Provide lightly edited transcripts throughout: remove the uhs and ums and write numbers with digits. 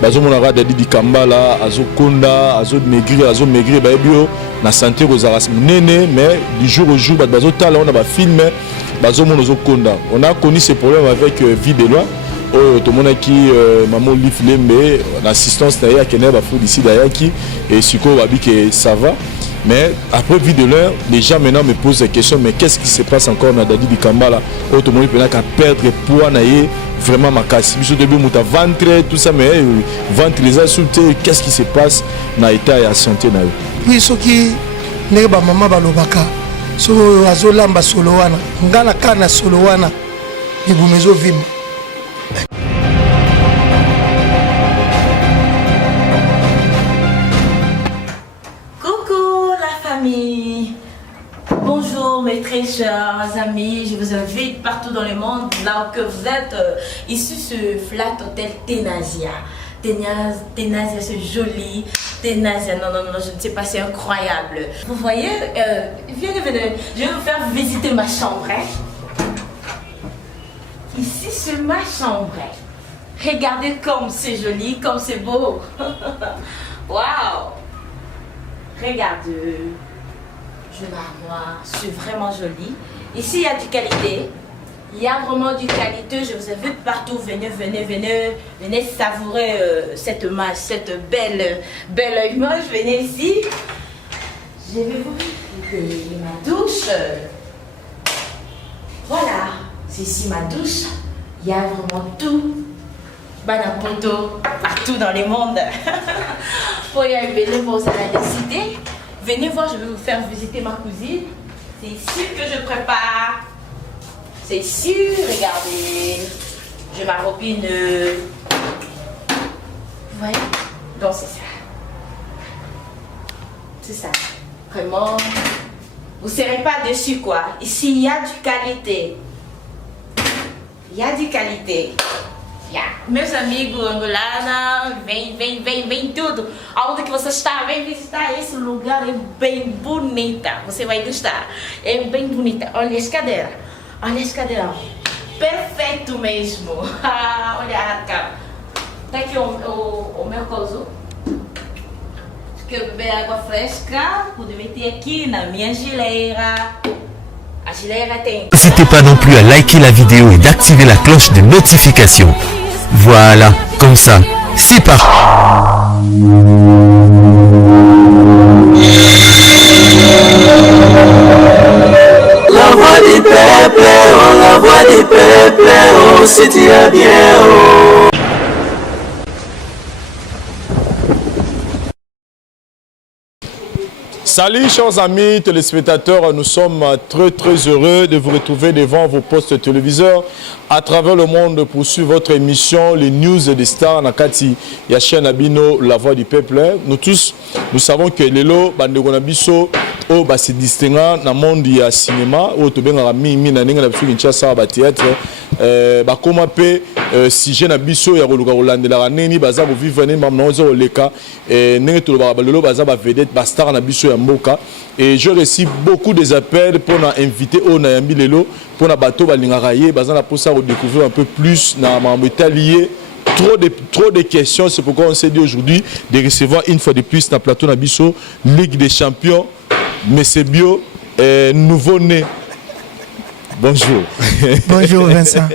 bazomona ka Dadi Kambala azokonda maigrir ba bio na santé kozara nene mais du jour au jour bazotala on a ba film bazomona zokonda. On a connu ces problèmes avec vie de loi. Tout le monde qui maman Liflembe l'assistance d'ailleurs qui n'est pas fou d'ici d'ailleurs qui et Suko Wabi que ça va. Mais après vie de l'heure, les gens maintenant me posent des questions. Mais qu'est-ce qui se passe encore dans Dadi Kambala? Tout le monde peut perdre poids naïe vraiment ma casse. Biso début muta ventre tout ça mais ventre les insultés. Qu'est-ce qui se passe dans l'état et la santé naïe? Oui, ce qui n'est pas maman balobaka. So azolamba solowana. Ngana kana solowana. Ibumezo vim. Bonjour mes très chers amis, je vous invite partout dans le monde, là où que vous êtes, ici sur Flat Hotel Tenazia. Tenazia c'est joli, Tenazia, non, je ne sais pas, c'est incroyable. Vous voyez, venez, je vais vous faire visiter ma chambre. Hein. Ici c'est ma chambre. Regardez comme c'est joli, comme c'est beau. Waouh! Regardez. C'est vraiment joli. Ici, il y a du qualité. Il y a vraiment du qualité. Je vous invite partout. Venez savourer cette belle image. Venez ici. Je vais vous montrer ma douche. Voilà. C'est ici ma douche. Il y a vraiment tout. Banapoto, partout dans le monde. Pour y arriver, vous allez décider. Venez voir, je vais vous faire visiter ma cousine. C'est ici que je prépare. C'est ici, regardez. Je m'arrobine. Vous voyez? Donc c'est ça. C'est ça. Vraiment. Vous ne serez pas dessus quoi. Ici, il y a du qualité. Il y a du qualité. Yeah. Meus amigos angolanos, vem tudo. Aonde que você está, vem visitar esse lugar, é bem bonita. Você vai gostar. É bem bonita. Olha as cadeiras. Perfeito mesmo. Olha a arca. Tá aqui o meu coso. Quero beber água fresca. Pude meter aqui na minha geleira. A geleira tem. N'hésitez pas non plus à liker la vidéo et d'activer la cloche de notification. Voilà, comme ça, c'est parti. La voix des peuples, oh, la voix des peuples, oh, si tu es bien, oh. Salut chers amis téléspectateurs, nous sommes très heureux de vous retrouver devant vos postes téléviseurs à travers le monde pour suivre votre émission, les news des stars, Nakati, Yachen Abino, la voix du peuple. Nous tous, nous savons que Lelo, Bandegonabiso, oh, bah, c'est distinguant dans le monde du cinéma, où tu as mis na ninga na biso Kinshasa ba théâtre, bah comment peut si jeune abiso ya roluka Hollande la neni baza bo vivre ne mam na zo leka ninga to ba lelo baza ba vedette ba star na biso ya mboka et je reçois beaucoup des appels pour inviter au na yambi lelo pour na bateau ba lingaka ye baza na pour ça redécouvrir un peu plus na mambo italien. Trop de questions, c'est pourquoi on s'est dit aujourd'hui de recevoir une fois de plus dans le plateau Nabiso, Ligue des Champions, Monsieur Bio, nouveau-né. Bonjour. Bonjour Vincent.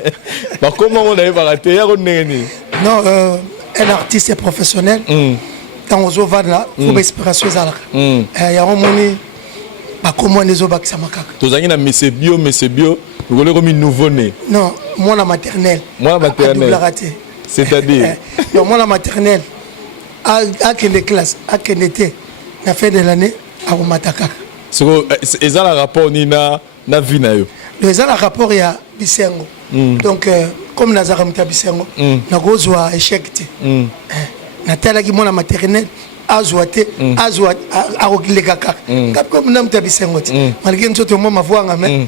Par comment on avait raté? Non, un artiste professionnel. Quand on se voit là, il faut inspiration. Il y a un moment comment on est au bac Samakak. Tu as dit Monsieur Bio, vous voulez comme nouveau-né? Non, moi la maternelle. Moi la maternelle. C'est-à-dire moi la maternelle, à quelle classe, à quelle été, la fin de l'année, à Oumataka. C'est ça le rapport ni na vie na yo. Le ça le rapport il y a Bisengo. Donc comme Nazara Mta Bisengo, na gozwa échec té. Na tala ki moi la maternelle, azwate, azwat a rokile kaka. Comme Mta Bisengo té. Malgré nous autres moi ma voix ngame.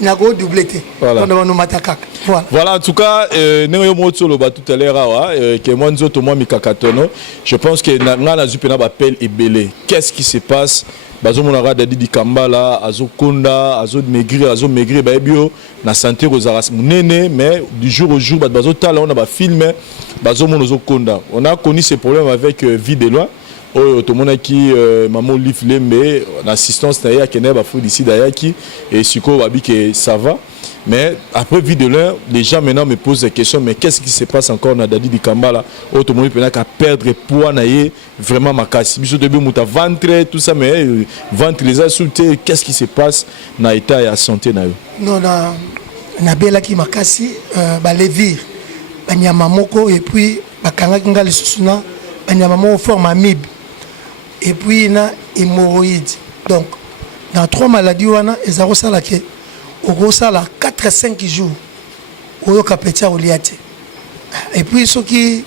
nago doublé te Voilà. on nous matakaka voilà. Voilà, en tout cas, nous avons tout à l'heure, que moi, nous autres, moi, Mikakatono, je pense que nous avons appel et belé. Qu'est-ce qui se passe? Bazo monara dadi di Kambala, azo konda, azo maigrir, bio, na santé rosaras munene, mais du jour au jour, bazo tala, on a filmé, bazo monozo konda. On a connu ces problèmes avec vie de loin. Tout le monde qui maman Olif Lembe, l'assistance d'ailleurs qui n'est pas fou d'ici d'ailleurs qui et Suko Wabi que ça va. Mais après vie de l'un, les gens maintenant me posent des questions. Mais qu'est-ce qui se passe encore dans Dadi di Kambala? Tout le monde peut perdre poids naïe vraiment ma casse. Bisous de bimouta ventre tout ça mais ventre les insultés. Qu'est-ce qui se passe dans l'état et la santé naïe? Non na bela qui makasi ba levir ba nyama moko et puis ba kanga kinga le susuna ba nyama moko forme amibe. Et puis na hémorroïde. Donc dans 3 maladies wana ezaro sala ke au sala 4 à 5 jours oyo kapetia oliate. Et puis ceux qui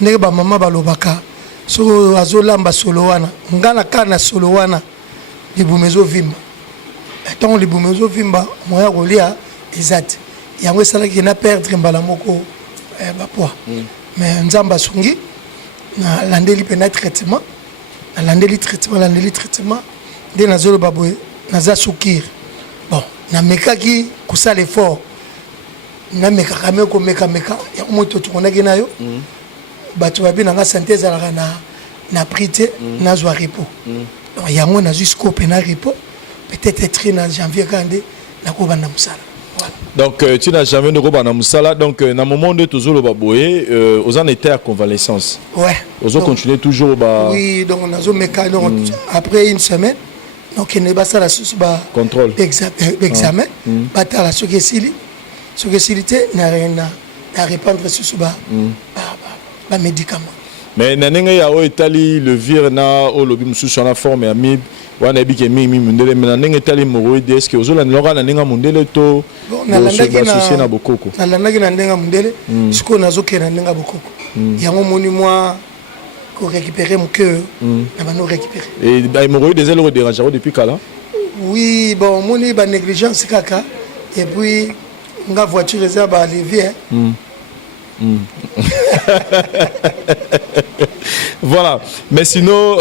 ne ba mama balobaka so azolamba solo wana ngana kana solo wana libumezo vimba. Tant libumezo vimba moya kolia ezat. Yango sala ki na perdre mbala moko ba poids. Mais nzamba sungi na landeli pena traitement. Landeli traitement de nazolo baboye naza soukir bon na meka ki kusala effort na meka kame ko meka ya moto tukonaki nayo bato babi na synthèse ala na prité na zo repos donc yango na jusqu'au pena repos peut-être être na janvier kande na ko banda musala. Donc tu n'as jamais de roba na musala donc na moment de toujours le baboye aux en état à convalescence. Ouais. Aux autres continuer toujours ba. Oui donc on a zo meka donc après une semaine donc il n'est pas ça la sous ba contrôle. Examen. Bata la sokesili na répandre sous ba médicament. Mais nanenga ya o etali le vir na o lobi musu sur la forme amibe wana bi ke mi mundele mais nanenga etali moroide est-ce que ozola nloka nanenga mundele to na landaki na bokoko na landaki na ndenga mundele siko nazoke na ndenga bokoko yango moni moi ko récupérer mon cœur na bano récupérer et ba moroide des ailes dérangeant depuis kala. Oui bon moni ba négligence kaka et puis nga voiture réserve ba levier. Voilà, mais sinon,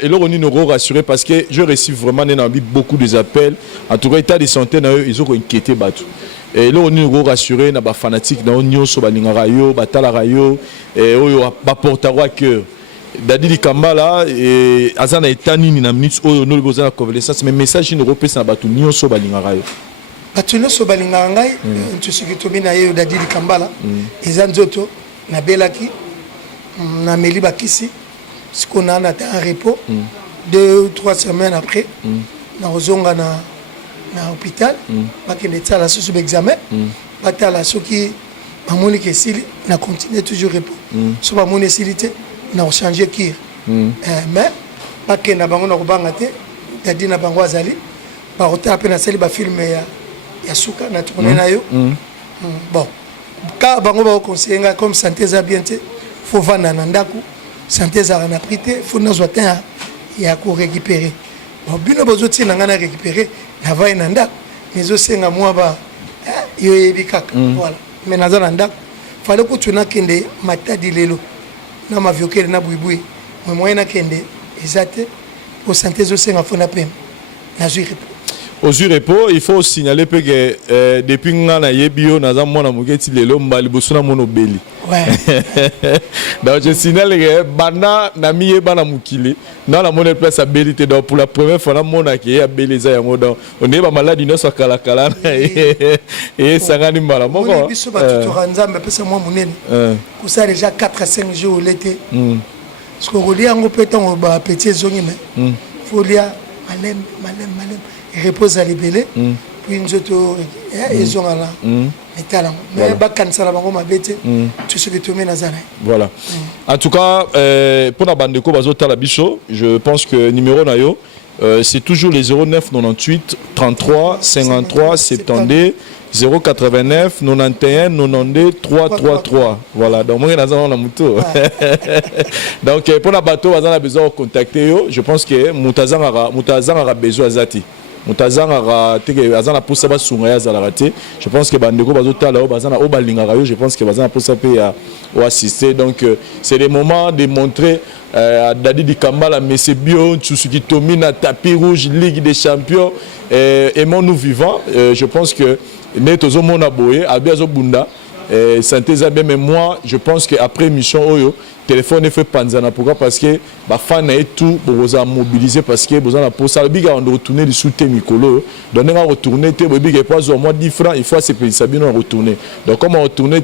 et là on est nous rassuré parce que je reçois vraiment beaucoup de appels. En tout cas, l'état de santé, ils ont inquiété. Et là on est nous rassuré, na ba fanatique, na on so ba lingarayo, ba talarayo, et oyo ba portaro à cœur. Dadi di Kambala et azana etani ni na minutes oyo no besoin de convalescence, mais message ni repese na batu nyo so ba lingarayo. Batuno so balinga ngai tu siki to bina ye Dadi di Kambala ezanzoto na belaki na meli bakisi siko na na en repos 2 ou 3 semaines après na ozonga na hôpital bakende tsala susu examen batala soki bamoni ke sili na continuer toujours repos so bamoni silité na changer kir mais bakenda bango na kobanga te Dadi na bango azali ba rota pe na sali ba film ya suka na tourner na yo bon ka bango ba conseiller comme santé za bien te faut vendre na ndaku santé za na prité faut na zotin ya ko récupérer bon bino bozoti na ngana récupérer na vai na ndaku mais osenga moi ba yo yebikaka voilà mais na za na ndaku fallait ko tuna kende matadi lelo na maviokele na buibui moi moyena kende ezate pour santé zo senga fona pem na zui Aux repos, il faut signaler que depuis que Yebio n'a pas mugeti lelo mbali bosuna mono beli. Ouais. Donc je signale que bana na miye bana mukili dans la monnaie place à belité donc pour la première fois na mona qui a beleza yango donc on est pas malade ino so kala kala et sangani mbala moko. On biso ba tutora nzambe pesa moi munene. Ko ça déjà 4 à 5 jours l'été. Parce que on lit yango peton ba petit zongi mais faut lire malem repose à libellé puis nous autres ils ont là mais bakanisa la bango mabete tout ce que tu mets nazana. Voilà. En tout cas pour la bande de ko bazota la bicho, je pense que numéro nayo c'est toujours les 09 98 33 53 72 089 91 92 333. Voilà, donc moi on a muto. Donc pour la bateau on a besoin de contacter yo, je pense que mutazanga besoin zati. mutazanga teke azana posa ba sunga ya za raté. Je pense que bandeko bazota là bazana o balinga rayo, je pense que bazana posa pe ya ou assister. Donc c'est des moments de montrer à Dadi Dikambala, mais c'est bio, Tsusuki Tomina, tapis rouge, Ligue des Champions, aimons-nous vivants. Je pense que Netozo Monaboye, Abiazo Bunda, synthèse bien, mais moi, je pense qu'après mission Oyo, téléphone est fait panzana. Pourquoi? Parce que les fans et tout, vous avez mobilisé parce que vous avez pour ça, on doit retourner du soutien Mikolo. Donc on va retourner, vous avez pas au moins 10 francs, il faut se payer ça, on retourner. Donc comme on retourne,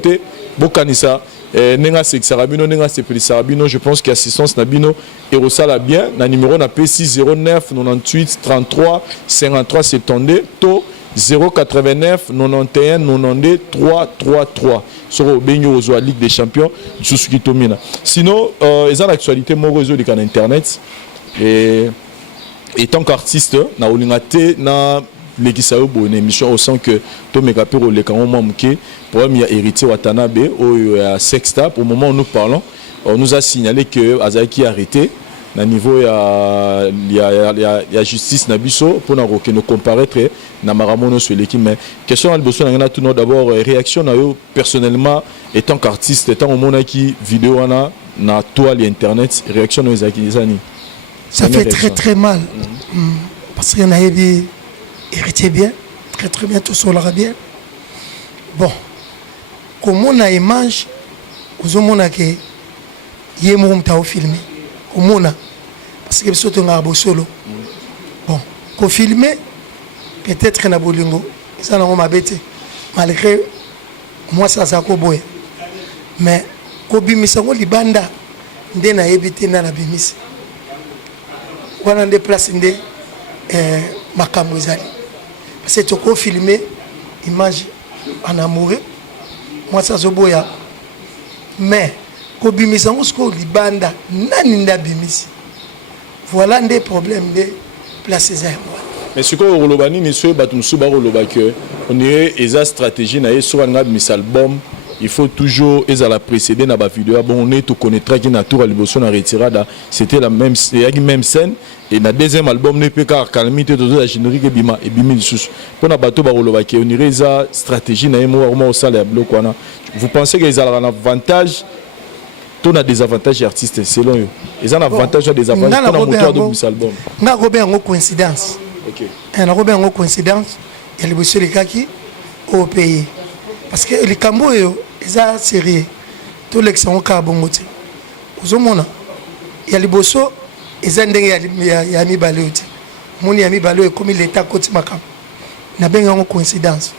Bokanisa. Nenga Sarabino, Nenga Sarabino, je pense qu'assistance Nabino et Rosala bien. Le numéro n'a pas 609 98 33 53 72 to 089 91 92 333 sur la Ligue des Champions Tsusuki Tomina. Sinon, ils ont l'actualité mon réseau de canal internet et tant qu'artiste na olingate na l'équipe une émission au sens que Tomeka Pero le quand on problème il y a héritier Watanabe au Sexta au moment où nous parlons on nous a signalé que Azaki a arrêté à niveau il y a justice nabiso pour nous comparaître na maramono sur l'équipe mais question à besoin on a tout d'abord réaction na yo personnellement étant qu'artiste étant au monde qui vidéo na toile internet réaction na Azaki Zani ça fait très mal parce qu'il y en a héritier bien, très bien, tout ça bien. Bon, comme on a image, vous avez que y a mon tao filmé, comme on a, parce que c'est un arbre solo. Bon, qu'on filme, peut-être qu'il y a un bolingo, ça n'a pas bêté, malgré moi ça ça koboye. Mais kobimisa ngo libanda, nde na ebité na bimisi. Wana nde place nde makambo ezali. C'est tout filmé, image en amoureux, moi ça se boya. Mais, quand bimisa on libanda, naninda bimisi. Voilà des problèmes de placer ça. Mais ce qu'on rolobani, monsieur Batumsu Baroloba que on est esa stratégie na sur un album. Il faut toujours la précéder dans la vidéo. Bon, on est tout connaîtra qui nature à l'émotion en retirada. C'était la même scène. Et dans le deuxième album, ne peut qu'à calamité de la générique et bima et bimi sous. Pour na bateau barolobaki, on irait esa stratégie na emo au salaire bloc. Vous pensez qu'ils ont un avantage? Tout a des avantages artistes selon eux. Ils ont un avantage et des avantages pour la moteur de album. On a Robert en coïncidence. Ok. On a Robert en coïncidence. Il y a les monsieur les kaki au pays. Parce que les Cambodgiens, ils sont sérieux. Tous les qui sont au Carbon. Vous avez il y a les bossos, ils sont des amis balés. Mon ami balé comme il est à côté de ma camp. Il y a bien une coïncidence.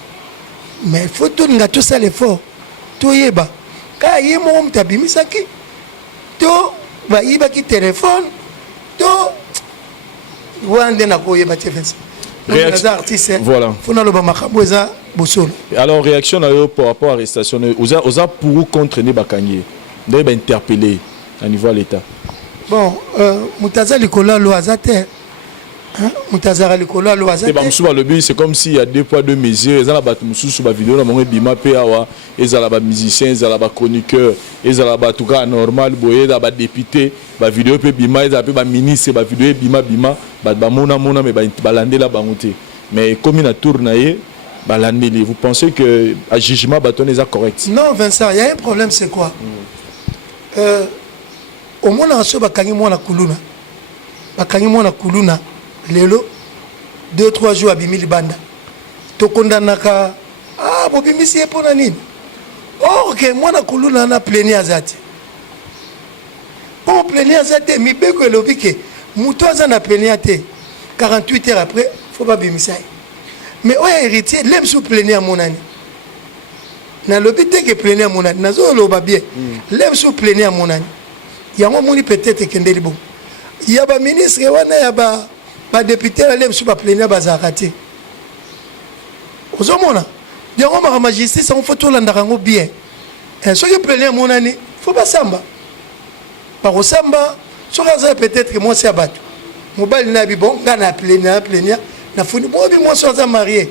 Mais il faut tout ça l'effort. Tout y est bas. Quand il y a mon tabi, misaki, tout va y avoir qui téléphone, tout. Voilà, alors réaction par rapport à l'arrestation, vous avez pour contre Bakanye, vous avez interpellé à niveau de l'État. Bon, Moutaza Likola Loazate, Moutaza Likola Loazate. C'est comme s'il y a deux poids deux mesures. Ils ont la vidéo, ils ont musicien, ils ont chroniqueur, ils ont tout cas normal, ils ont député, la vidéo bima, ils ont ministre, la vidéo bima, mais comme il a tourné, vous pensez que le jugement est correct? Non, Vincent, il y a un problème, c'est quoi? Au moins, on a bakani mwana kuluna, lelo 2-3 jours abimi libanda. To kondanaka bobimisi epona nini? Oh, OK, mwana kuluna na pleni azati. Pour pleni azati, mi beko elobike, muto aza na pleni ate. 48 heures après, faut pas bimisa. Mais on a héritier, l'aime sous pleni à mon année. Na l'hôpital que pleni à mon année, na zo loba bien. L'aime sous pleni à mon année. Il y a un moment peut-être qu'il bon. Il y a un ministre, il y a un député, il y a un pleni à Bazarate. Aux hommes, il y a un magistrat, ça on faut tout l'andarango bien. Et ce qui pleni à mon année, il faut pas samba. Par au samba, ce qui peut-être que moi c'est abattu. Mobile n'a bon, gana plenia, na funi moi moi sois marié.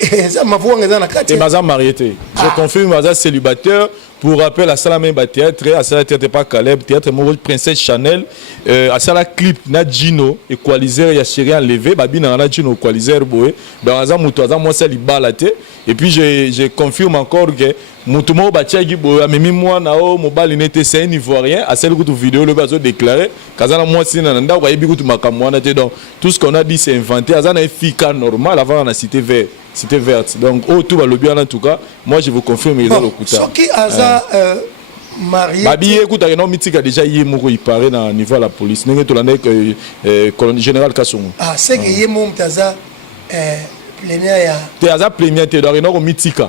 Et ça m'a vu dans la carte. Et Maza marié. Je confirme Maza célibataire pour rappel à Salamé théâtre à Salamé théâtre pas Caleb théâtre mon princesse Chanel à Salamé clip na Gino équaliser ya chéri enlevé babina na Gino équaliser boé ben aza muto aza moi ça libalate et puis je confirme encore que muto mo batiaki boé amemi moi na o mobali n'était c'est un ivoirien à celle que tu vidéo le bazo déclaré kazana moi sina nda kwa yebi kutu makamwa na te donc tout ce qu'on a dit c'est inventé azana fika normal avant la cité verte. C'était verte. Donc, tout va le bien en tout cas. Moi, je vous confirme, ils ont le coup. Ce qui a marié. Babi, écoute, non, Mitika déjà hier, il paraît dans le niveau de la police. N'est-ce pas le général Kassongo? Ah, c'est que hier, mon taza plénière. Taza plénière, tu dois non Mitika.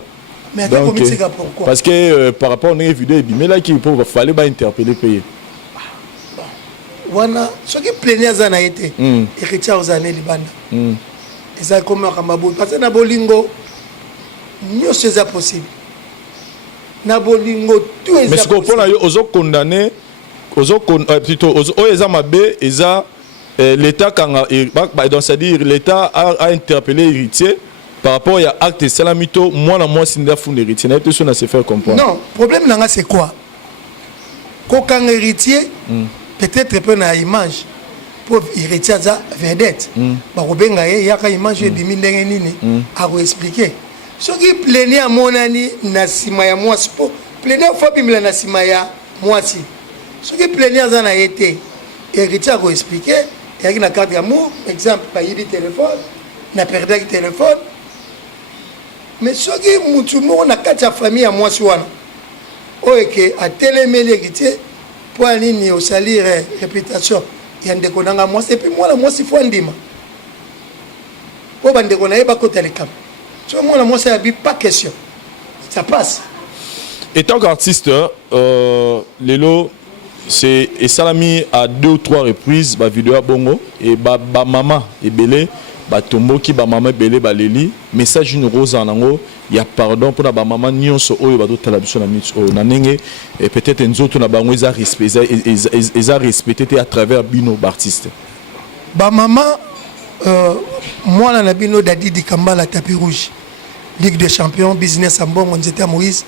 Mais Mitika pourquoi? Parce que par rapport à une vidéo, mais là, il fallait pas interpeller payer. Voilà, ce qui plénière, ça a été. Héritier aux années Liban. Et ça comme un parce que na bolingo mieux c'est possible na bolingo tout est mais ce qu'on peut aux condamné plutôt aux ezamabe eza l'état quand donc c'est à dire l'état a interpellé héritier par rapport à acte salamito moi na moi sinda fond héritier na tout ça se faire comprendre. Non, problème là c'est quoi quand héritier peut-être peu na image pauvre héritier za vedette ba kobenga ye yaka image de mindenge nini a ko expliquer ce qui plaignait à monani na sima ya mwasi po plaignait fois bimela na sima ya mwasi ce qui plaignait za na été héritier a ko expliquer yaki na carte d'amour exemple pa yidi téléphone na perdre téléphone mais ce qui mutu mo na carte ya famille ya mwasi wana oeke a télémeli héritier pour nini au salir réputation yande konanga moi et puis moi la moi si faut ndima po bande kona yeba ko télécam so moi la moi ça pas question ça passe. Et tant qu'artiste Lelo c'est et Salami à 2 ou 3 reprises ba vidéo bongo et ba maman et belé ba tombo ki ba maman belé ba leli message une rose en ango il y a pardon pour la ba maman nyonso oyo ba to tala biso na minute o na nenge et peut-être nzoto na bango eza respecté à travers bino artiste ba maman moi na bino dadi di Kambala tapis rouge Ligue des champions business en bon on était Moïse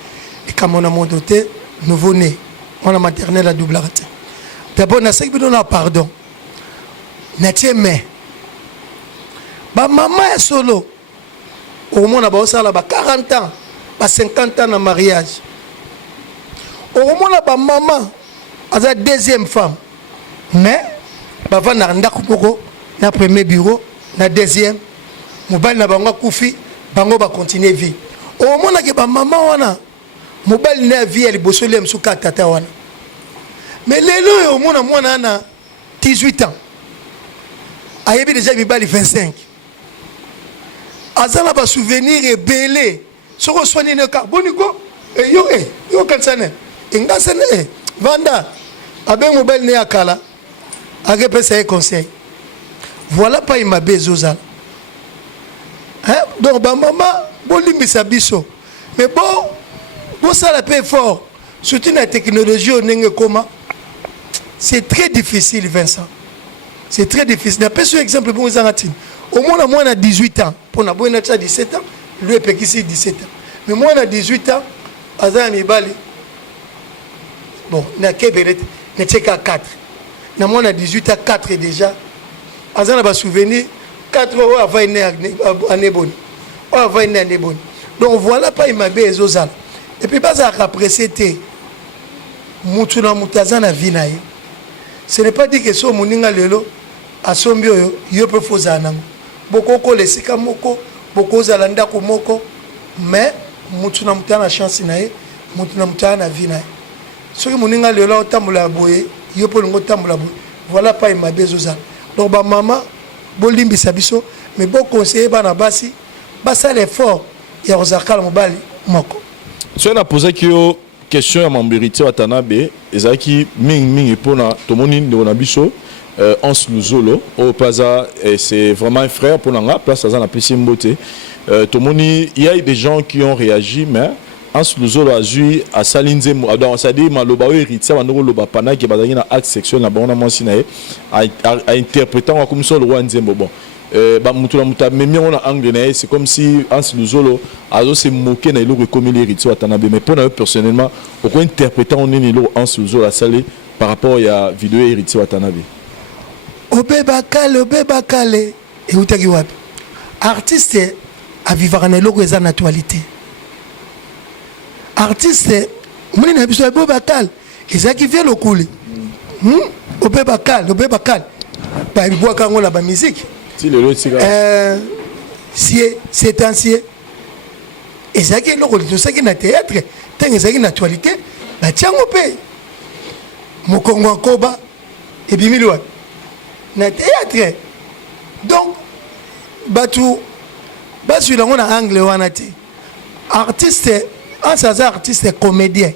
et comme on a monté nouveau né on a maternelle à double raté d'abord na sek bino na pardon na tieme ba maman solo au moins na ba osala ba 40 ans ba 50 ans na mariage au moins ba maman aza deuxième femme mais ba va na ndako poko na premier bureau na deuxième mobile na bango kufi bango ba continuer vie au moins na ba maman wana mobile na vie elle bosole msuka tata wana mais lelo au moins mwana na 18 ans ayebi déjà mibali 25 azala ba souvenir rebelle soko soigner ne carbonico et yo kansane ingasane vanda abe mobile ne akala age pesa conseil voilà pas ima bezoza hein donc ba maman bolimbisa biso mais bon ça la paix fort surtout la technologie on nenge comment c'est très difficile Vincent c'est très difficile n'a pas ce exemple pour vous en au moins à 18 ans pour na boy na 17 ans lui est ici 17 ans mais moi à 18 ans azana mibali bon na keberet na teka 4 na moi à 18 ans 4 déjà azana ba souvenir 4 ans avant une année bonne avant une année bonne donc voilà pas imabe ezozala et puis pas à apprécier mutu na mutazana vinaye ce n'est pas dit que so moninga lelo asombi oyo yo pe fozana bokoko lesika moko bokozala ndako moko mais mutu na mutana chance nae mutu na mutana vie nae soki moninga lelo otambola boye yo pe longo tambola boye voilà pas ma bezoza donc ba maman bolimbisa biso mais bon conseiller bana basi basa l'effort ya ozakala mobali moko so na poser que question ya mambérité watanabe ezaki mingi pona tomoni ndona biso Ans Luzolo au Plaza c'est vraiment un frère pour nanga place ça na PC Mbote tomoni il y a des gens qui ont réagi mais Ans Luzolo a joué à Salinze donc ça dit maloba héritier banoko loba pana ki bazaki na acte sexuel na bana mwasi na a interprétant comme ça le roi Nzembo bon mutu na muta memi on a anglais, c'est comme si Hans Luzolo a se moqué na iloko comme l'héritier Watanabe, mais pour nous personnellement on peut interpréter on est iloko Hans Luzolo à salé par rapport à vidéo héritier Watanabe. Obebakale et utaki wapi artiste a vivre na iloko eza naturalité artiste muni na biso Obebakale ezaki vie lokuli Obebakale ba biboa kango la ba musique si le lot c'est ancien ezaki eloko litosaki na théâtre tant ezaki na actualité ba tiango pe mokongo akoba ebimi lwa na théâtre donc batu basui lango na anglais wana te artiste artiste comédien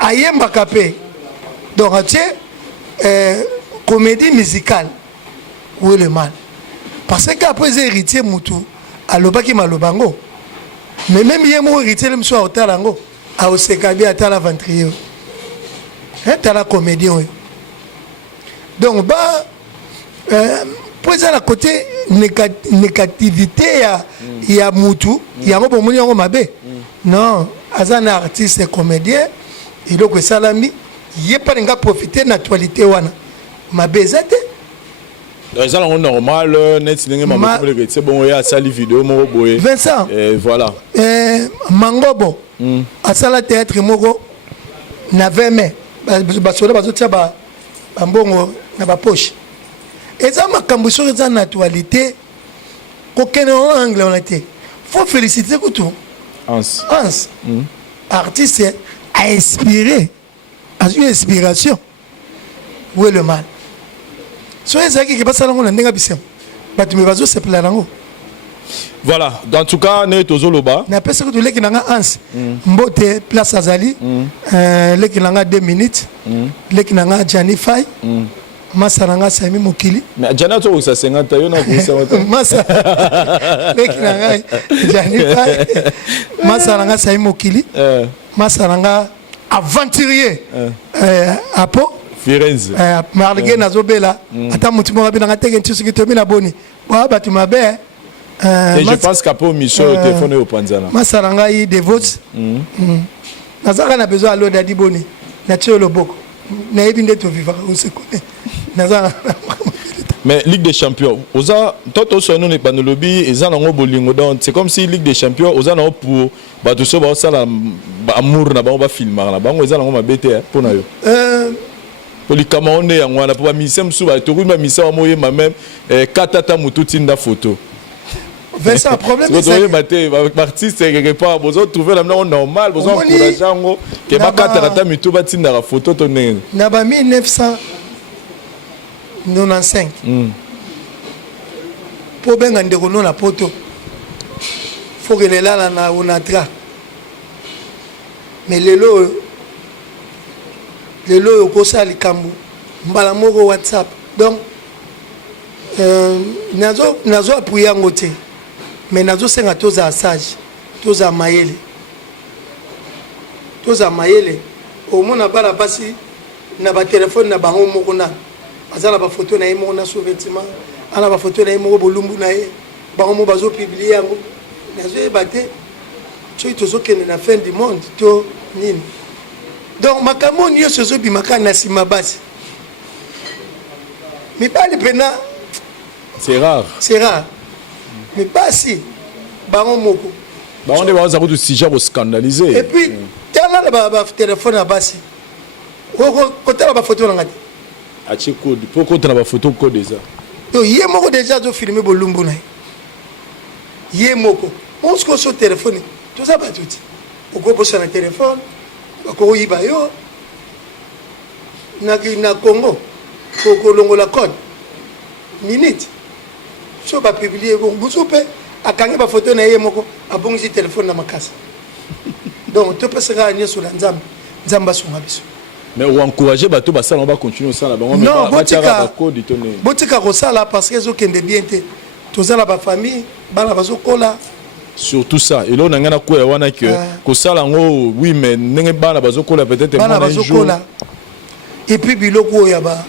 ayembaka pe donc atie comédie musicale où est le mal parce qu'après les héritiers moutou alobaki malobango mais même yé mo héritier le mso otalango a osekabi atala ventrier la comédien donc bah pour ça la côté négativité ya moutou ya mo bomoni yango mabe non azana artiste comédien et donc salami yé pas nga profiter de l'actualité wana mabezate ça c'est normal net c'est bon il y a sali vidéo mo boye Vincent voilà Mangobo à sala théâtre moko na 20 mai basola bazotia ba mbongo na ba poche et ça makambo sur ça naturalité kokene en anglais on était faut féliciter kutu Hans artiste a inspiré a une inspiration où est le mal soyez ça qui passe là on a ndenga bisem batu me bazo se plaindre. Voilà, en tout cas, nous sommes au Loba. Na pesa ko leki nanga Hans. Mbote place Azali. Leki nanga 2 minutes. Leki nanga Janify. Masa nanga Sami Mokili. Mais Jana to ça 50 yo na ko ça. Masa. Leki nanga Janify. Masa nanga Sami Mokili. Masa nanga aventurier. Apo Firenze. Marlege nazobela. Ata mutima ngabi nanga teke ntsuki tomi na boni. Wa batu mabe. Et je pense qu'après mission téléphone au Panzana. Masaranga yi des votes. Nazaka na besoin allo dadi boni. Na tio loboko. Na ebinde to vivre on se connaît. Nazaka. Mais Ligue des Champions, oza toto so non pas no lobby et za nango bolingo donc c'est comme si Ligue des Champions oza na pour ba to so ba sala amour na ba filmer na bango eza nango mabete pour na yo. Pour les Camerounais yango na pour misem sou ba to ba misem moye ma même katata mututi nda photo. Vincent, problème c'est que artiste quelque part vous trouver la normal vous encourager ngo que ba katata mitu ba tinda la photo to nene na ba 1995 pour benga ndeko no na poto faut que les là na onatra mais lelo ko sa likambu mbala moko WhatsApp donc nazo appuyer ngote mais nazo senga toza sage toza mayele au mona bala basi na ba téléphone na bango moko na azala ba photo na yemo na sous-vêtement ana ba photo na yemo bolumbu na ye bango mo bazo publier yango nazo ebate tu tozo kene na fin du monde to nini donc makambo nyo sozo bi makana sima basi mais pas le pena c'est rare mais pas si bango moko on est dans un sujet scandalisé et puis tala ba téléphone à basi ko tala ba photo ngati a che code pourquoi tu na ba photo code déjà to yé moko déjà zo filmer bolumbu na yé moko on se sur téléphone tout ça ba tuti ko bossa na téléphone ko yiba yo na Congo ko longola code minute so ba publier bon busupe akanga ba photo na yé moko abongi téléphone na makasa donc to pesa ga nyeso la nzamba sunga biso mais ou encourager bato ba sala on va continuer ça là ba non ba code tonné botika ko sala parce que zo kende bien te to sala ba famille bana bazo kola surtout ça et là on a ngana ko wana que ko sala ngo oui mais ndenge bana bazo kola peut-être bana bazo kola et puis biloko ya ba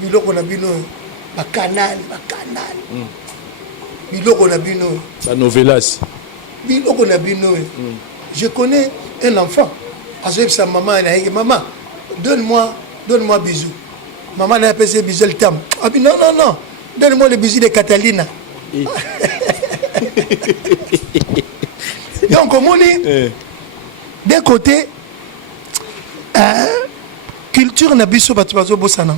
biloko na bino ba canal biloko na bino ba novelas biloko na bino je connais un enfant azoi sa maman na yeke maman donne-moi bisous maman n'a pas bisous le temps ah non donne-moi le bisou de Catalina donc on dit d'un côté culture na biso batu bazo bosana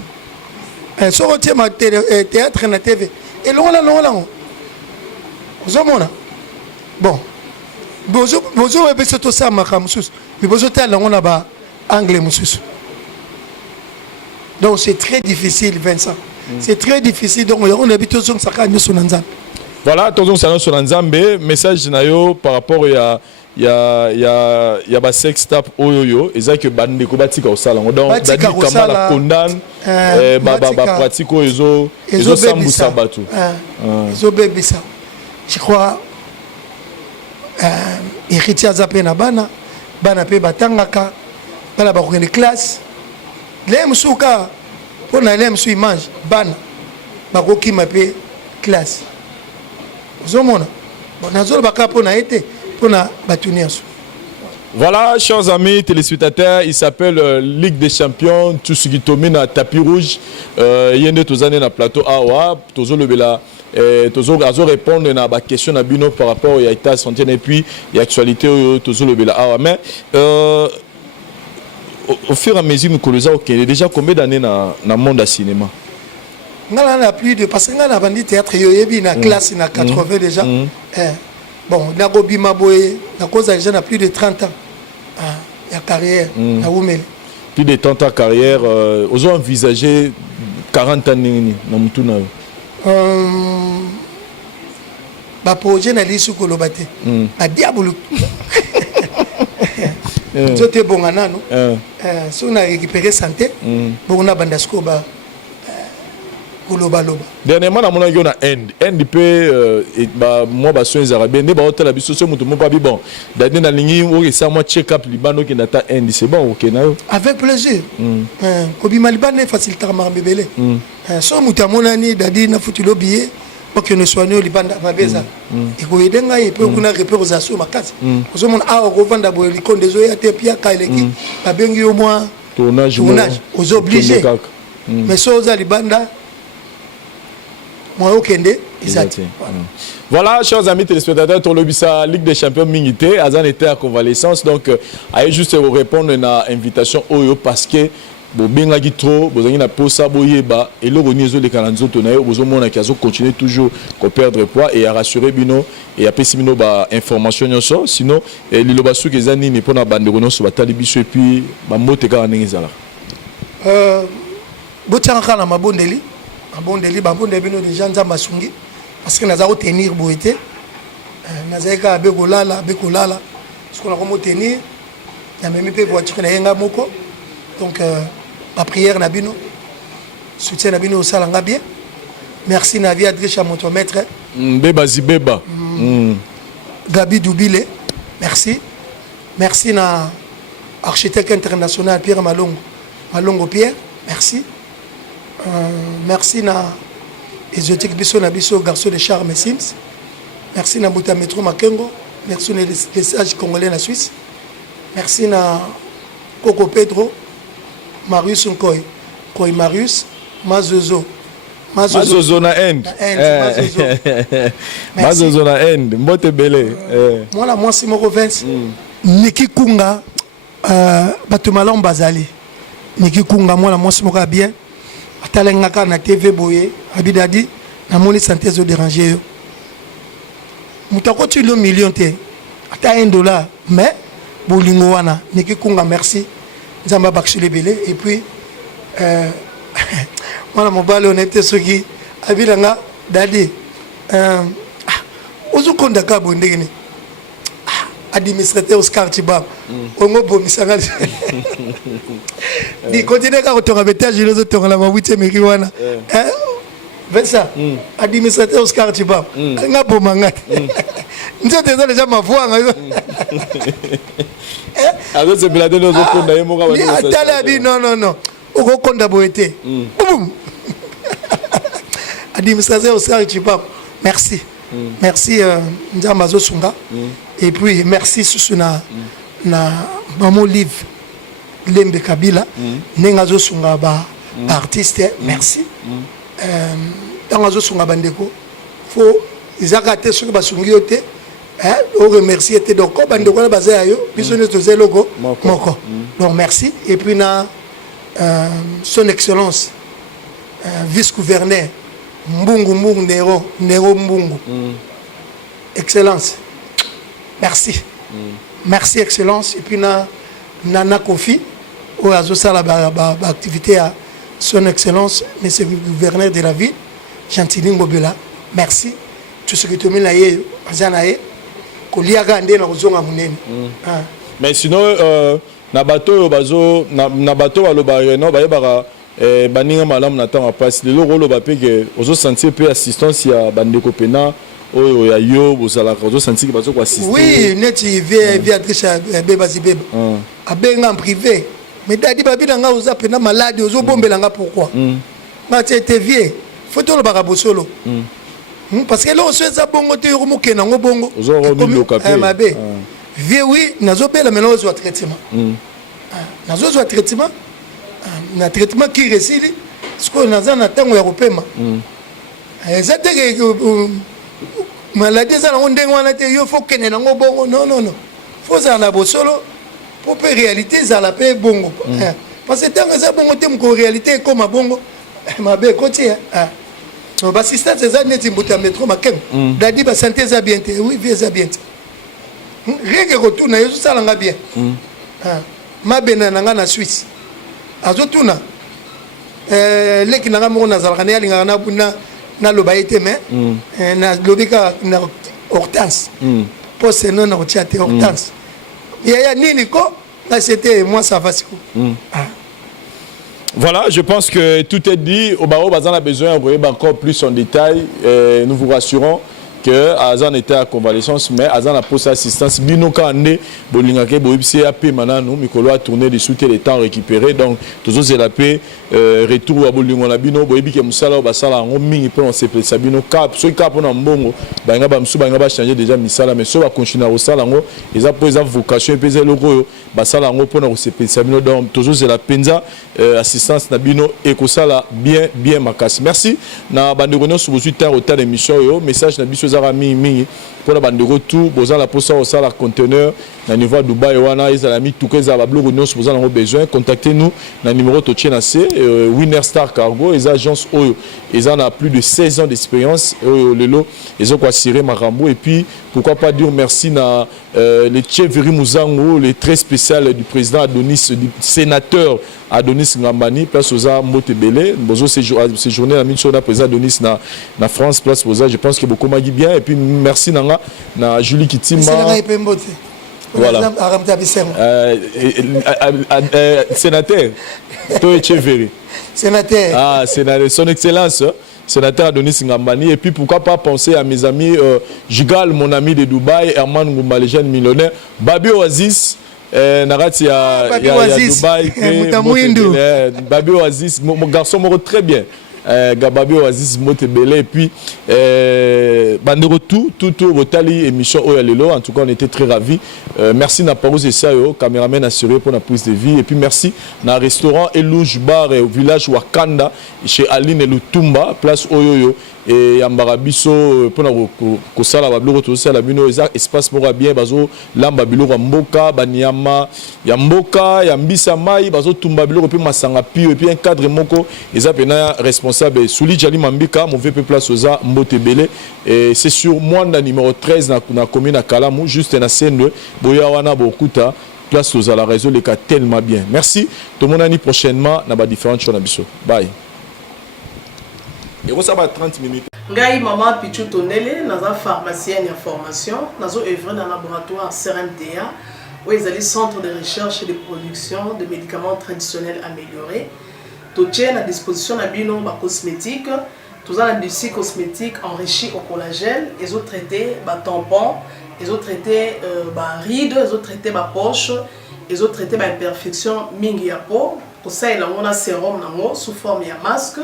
so rotie ma théâtre na TV et longola ozomona bon bozo epesa to sa maka mususu mais bozo tala ngona ba anglais mususu donc c'est très difficile Vincent c'est très difficile donc on habite au son saka nyoso na nzambe voilà tozo sana so na nzambe message na yo par rapport ya ba sex tap oyoyo ezaki bande ko batika osala donc dadi kama la condamne ba pratique ezo sambusa batu ezo bebisa je crois héritier zape na bana pe batangaka bana ba ko classe les musuka pour na les musu mange bana ba ko kima pe classe zomona bon nazolo baka pour na été pour na batuniaso. Voilà, chers amis téléspectateurs, il s'appelle Ligue des Champions, tout ce qui tombe na tapis rouge. Yende tozane na plateau awa, tozo lebela tozo répondre na ba question na bino par rapport à l'état santé et puis l'actualité tozo lebela awa mais au fur et à mesure nous connaissons OK, déjà combien d'années na monde à cinéma? Ngala na plus de parce que ngala bandi théâtre yoyebi na classe na 80 déjà. Bon, na bobima boye na cause déjà na plus de 30 ans. La carrière na Oumel. Plus de 30 ans carrière, ils ont envisagé 40 ans na mutuna. Ba projet na lisu kolobate. Ba diabolo. Zote bongana no. Si on a récupéré santé, bon on a bandasko ba dernièrement na mona na end peut moi ba soins arabiens ne ba hôtel biso so mutu mo ba bi bon dadi na lingi o ke sa moi check up libano ki nata end c'est bon OK na yo avec plaisir ko bi malibane facile ta mar bebele so mutu amona ni dadi na futulo billet pour que ne soigne libanda ba beza e ko edenga e pe kuna repère aux assos makasi ko so mona a ko vanda bo likonde zo ya te pia ka eleki ba bengi au moins tournage aux obligés mais so za libanda. Voilà, chers amis téléspectateurs, pour le Bissa Ligue des Champions Mingité, Azan était à convalescence, donc allez juste vous répondre à l'invitation Oyo parce que Bobenga Gitro, Bozangi na Posa Boyeba, et le Ronizo de Kalanzo Tonayo, Bozomona qui a continué toujours à perdre poids et à rassurer Bino et à passer Bino information sinon Lilo Basu qui zani n'est pas na bande de sur Batali Biso et puis Bamoteka Nengizala. Botianka na Mabondeli. Abondeli babonde bino déjà nzamba sungi parce que naza ko tenir boité nazaka bekolala ce qu'on a comme tenir na même pe voiture na yenga moko donc la prière na bino soutien na bino salanga bien merci na vie Adricha mon maître beba zibeba Gabi Doubile merci na architecte international Pierre Malongo Pierre merci. Merci na exotique biso na biso garçon de Charles Sims. Merci na Buta Metro Makengo. Merci na les sages congolais na Suisse. Merci na Coco Pedro, Marius Nkoy, Koy Marius, Mazozo na end. Mazozo na end. Mbote belé. Moi c'est mon Vince. Niki Kunga bato malom bazali. Niki Kunga moi c'est mon bien. Atalengaka na TV boye abidadi na moni santé zo déranger yo mutako tu le million te ata $1 mais bolingo wana niki kunga merci nzamba bakshile belé et puis voilà mobile honnête soki abilanga dadi ozo konda ka bondegene administrateur Oscar Tibab ongo bomisanga di continuer ka kotonga betage les autres la 8e mairie wana Vincent administrateur Oscar Tibab nga bomanga nzote za déjà ma voix alors c'est blader nos konda yemo ka ba atala bi non oko konda boete boum administrateur au Sar Chipap. Merci. Merci Nzambazo Sunga. Et puis merci Susuna na Maman Liv Lembe Kabila. Nengazo Sunga ba artiste. Merci. Tangazo Sunga bandeko. Faut izakate sur basungi yote. On remercie donc bandeko na bazaya yo. Biso ne toze logo moko. Donc merci. Et puis na son excellence vice-gouverneur Mbungu Nero Mbungu. Excellence. Merci. Merci excellence. Et puis Nana Kofi au Azosa la activité à son excellence monsieur le gouverneur de la ville Gentili Ngobela. Merci. Tout ce que tu m'as dit azanae koliaga ndé na kozonga munene. Mais sinon na bateau bazo na bateau aloba no bayebaka baninga malamu na temps passe le rôle ba pe que ozo sentir peu assistance ya bandeko pena oyo ya yo bozala ozo sentir que bazo ko assister. Oui, neti via Trisha beba zibeba. Abenga en privé. Mais dadi babi nga oza pena malade ozo bombela nga pourquoi? Ba t'es vieux. Faut to le barabosolo. Parce que là on se ça bongo te yo mo kena ngo bongo. Ozo remis le capé. Mabe. Vieux oui, nazo bela maintenant ozo traitement. Nazo zo traitement. Na traitement qui réussit ce qu'on a dans temps ya kopema ezate que maladie ça na ndenge wana te yo faut kene na ngo bongo non faut ça na bosolo pour pe réalité ça la pe bongo parce que tant que ça bongo te ko réalité comme bongo mabe côté no ba assistance ça neti mbuta métro makem dadi ba santé ça bien te oui vie ça bien rien que retourne yo ça la bien mabena na nga na Suisse azotuna leki nanga moko nazalaka ne yalinga na buna na lobayete mais na lobika na Hortense poste non na otiate Hortense ya nini ko na c'était moi ça va siko. Voilà, je pense que tout est dit. Au barreau, Bazan a besoin de voir encore plus en détail. Nous vous rassurons que Azan était à convalescence, mais Azan a posé assistance. Bino Kane, Bolingake, Boipsi, AP, Mananou, Mikolo a tourné des soutiens, les temps récupérés. Donc, tous les AP, retour à Bolingola Bino, Boibi, Moussala, Basala, Roming, on s'est fait Sabino Cap, ceux qui ont un bon, Banga Bamsou, Banga va changer déjà Misala, mais ceux qui continuent à Rosalango, ils ont posé vocation, ils ont logo, Basala, pour nous s'est fait Sabino, donc, toujours c'est la Penza, assistance Nabino, et Kosala, bien, Makas. Merci. Na Banderono, sous vos 8 ans, au temps d'émission, message Nabiso Zara pour la bande de retour, Bozan la poste au salaire conteneur, na niveau Dubaï, Wana, ils ont mis tout que ça va bloquer nous, si vous en avez besoin, contactez-nous, na numéro Totienacé, Winner Star Cargo, les agences Oyo, ils en ont plus de 16 ans d'expérience, le lot, ils ont quoi cirer Marambo, et puis pourquoi pas dire merci na les Tcheveri Mouzango, les très spécial du président Adonis, du sénateur Adonis Ngambani, place aux arts Motebele, Bozo séjourné à Minchona, président Adonis na France, place aux arts, je pense que beaucoup m'a dit bien, et puis merci Nanga, na Julie Kitima. Voilà. Sénateur, toi Tcheveri. Sénateur. Ah, sénateur, son excellence. Sénateur Adonis Ngambani. Et puis pourquoi pas penser à mes amis Jigal, mon ami de Dubaï, Herman Ngoumba, le jeune millionnaire, Babi Oasis, Narati à Dubaï, Babi Oasis, mon garçon me très bien. Gababi Oasis Motebele et puis Bandero tout Rotali émission Oyalelo. En tout cas on était très ravis. Merci na Parouze et Sayo, caméraman assuré pour la prise de vie, et puis merci na restaurant Elouj Bar au village Wakanda chez Aline Lutumba, place Oyoyo et Yambarabiso pour na kosala bablo to sala bino espace moko bien bazo lamba biloko mboka banyama ya mboka ya mbisa mai bazo tumba biloko pe masanga pio et puis un cadre moko eza pena responsable Souli Jali Mambika mauvais peu place oza Mbotebele, et c'est sur Mwanda numéro 13 na commune à Kalamu juste na scène boya wana bokuta place oza la réseau les cas tellement bien. Merci tout le monde année prochainement na ba différentes choses na biso. Bye. Et ça va 30 minutes. Ngai maman Pichu Tonele, naza pharmacienne en formation, nazo œuvre dans le laboratoire CRMTA, où ils allaient centre de recherche et de production de médicaments traditionnels améliorés. Tout est à disposition de bino ba cosmétique, tout ça l'industrie cosmétique enrichie au collagène, ils ont traité ba tampon, ils ont traité ba rides, ils ont traité ba poche, ils ont traité ba imperfection mingi ya peau. Pour ça il a un sérum nango sous forme de masque.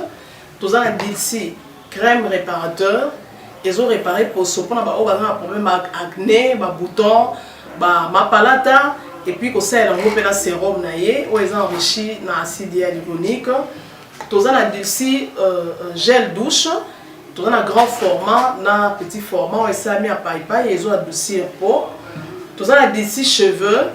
Tout ça ici crème réparateur. Ils ont réparé pour ce qu'on a un problème avec acné, bouton, mapalata. Et puis, quand c'est un sérum, ils ont enrichi dans l'acide hyaluronique. Tous un adouci gel douche. Tous un grand format, un petit format. Ils ont mis à paille. Ils ont adouci un pot. Tous un adouci cheveux.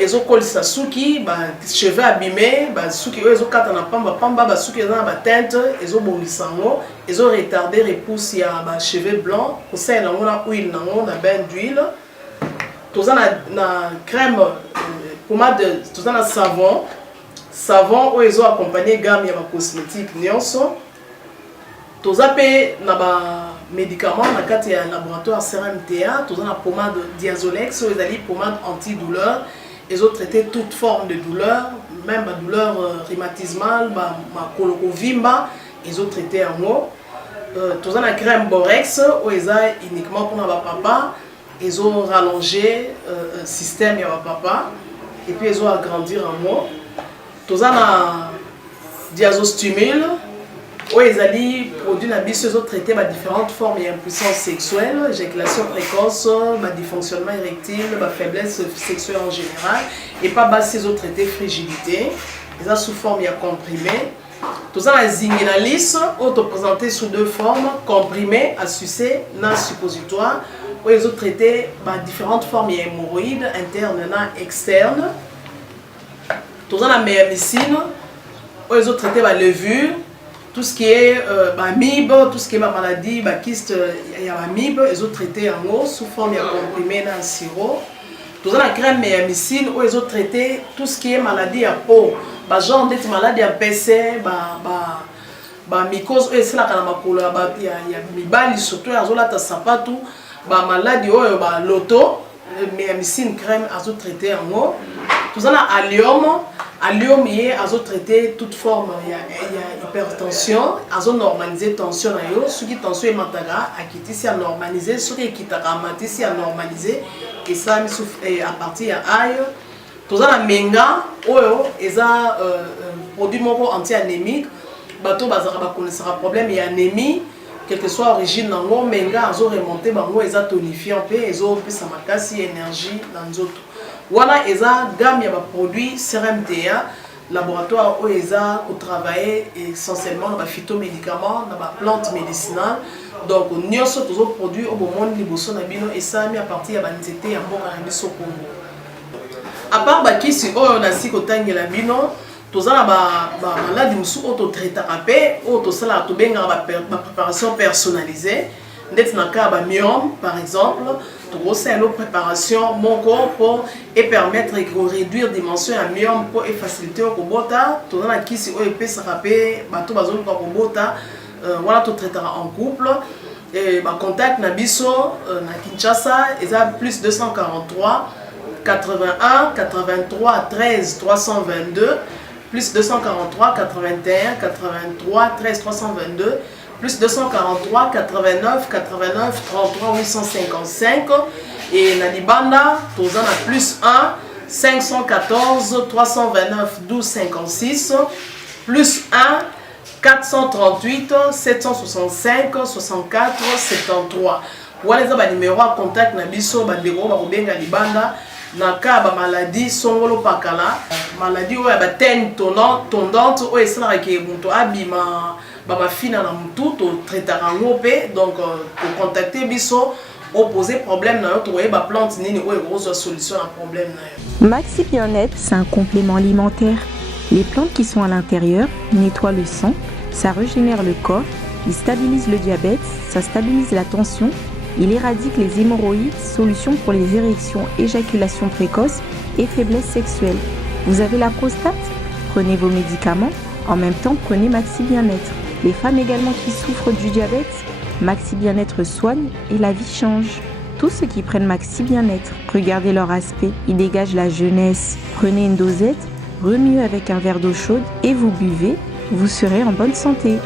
Ils ont collé sa souki, cheveux abîmés, souki, ils ont quatre na pamba, souki dans la teinte, ils ont bondi sango, ils ont retardé repousse ya cheveux blancs, pour ça ils ont na huile, na bain d'huile. Tout ça na crème, pommade, tout ça na savon, où ils ont accompagné gamme ya cosmétique nyonso. Tout ça pe na médicaments na kati ya laboratoire CRMTA, tout ça na pommade Diazolex, ils ont pommade antidouleur. Ils ont traité toute forme de douleur, même la douleur rhumatismale, ma colorovimba, ils ont traité en haut. Tout ça na crème Borex, où ils ont uniquement pour ma papa, ils ont rallongé le système ya papa, et puis ils ont agrandi en haut. Tout ça na Diazostimule, où ils ont produit ils ont traité différentes formes d'impuissance sexuelle, éjaculation précoce, dysfonctionnement érectile, faiblesse sexuelle en général, et pas ils ont traité frigidité, ils ont sous forme comprimé. Tout ça, la Zinguinalis, présenté sous deux formes, comprimé à sucer, na suppositoire, où ils ont traité différentes formes d'hémorroïdes internes et externes. Tout ça, la méamycine, où ils ont traité la levure. Tout ce qui est MIB, tout ce qui est maladie, kyste, il y a MIB, ils ont traité en eau sous forme de comprimé dans le sirop. Tout ça, la crème méamycine, où ils ont traité tout ce qui est maladie à peau. Genre des maladies à PC, mycose, et c'est là qu'il y a mibali, surtout, ils ont là, tout, maladie, l'auto, méamycine, crème, ils ont traité en eau. Tout ça, la allium. Allium, ils ont traité toute forme, il y a hypertension, ils ont normalisé tension, ceux qui tension est mataga, qui a normalisé, ceux qui est a normalisé, et ça à partir de aïe. Tout ça, la menga, ils ont produit anti-anémique, bateau connaissera problème, il y a anémie, quelle que soit l'origine, menga, ils ont remonté, ils ont tonifié un peu, ils ont plus de énergie dans les autres. Voilà, ils ont gamme de produits CRMTA, laboratoire où ils ont travaillé essentiellement dans les phytomédicaments, dans les plantes médicinales. Donc, nous avons tous les produits au moment de et ça mis à partir de l'anxiété en bon au Congo. À part qui si on a si côté la bino, tous les maladies qui sont autotraités, tous les préparation personnalisée. D'être dans le cas de myome, par exemple, tout ça une préparation mon corps pour permettre de réduire la dimension de myome pour faciliter le robota. Tout dans qui si on peut se rappeler, tout bazon pour robota, voilà tout traitera en couple. Et contact nabiso na Kinshasa, ils ont plus 243 81 83 13 322 plus 243 81 83 13 322. Plus 243 89 89 33 855 et Nalibanda, tous en a plus 1 514 329 12 56 plus 1 438 765 64 73. Voilà les numéros à contact na biso bandeko ba kobenga libanda na ka ba maladie songolo pakala maladie oya ba tene tondante oya esala ke muntu abima ba fina na mutu to traitera ngope donc pour contacter biso opposer problème na yo to ba plante nini oya grosse solution à problème na yo. Maxi Bien-être, c'est un complément alimentaire. Les plantes qui sont à l'intérieur nettoient le sang, ça régénère le corps, il stabilise le diabète, ça stabilise la tension, il éradique les hémorroïdes, solution pour les érections, éjaculation précoce et faiblesse sexuelle. Vous avez la prostate? Prenez vos médicaments, en même temps prenez Maxi Bien-être. Les femmes également qui souffrent du diabète, Maxi Bien-être soigne et la vie change. Tous ceux qui prennent Maxi Bien-être, regardez leur aspect, ils dégagent la jeunesse. Prenez une dosette, remuez avec un verre d'eau chaude et vous buvez, vous serez en bonne santé.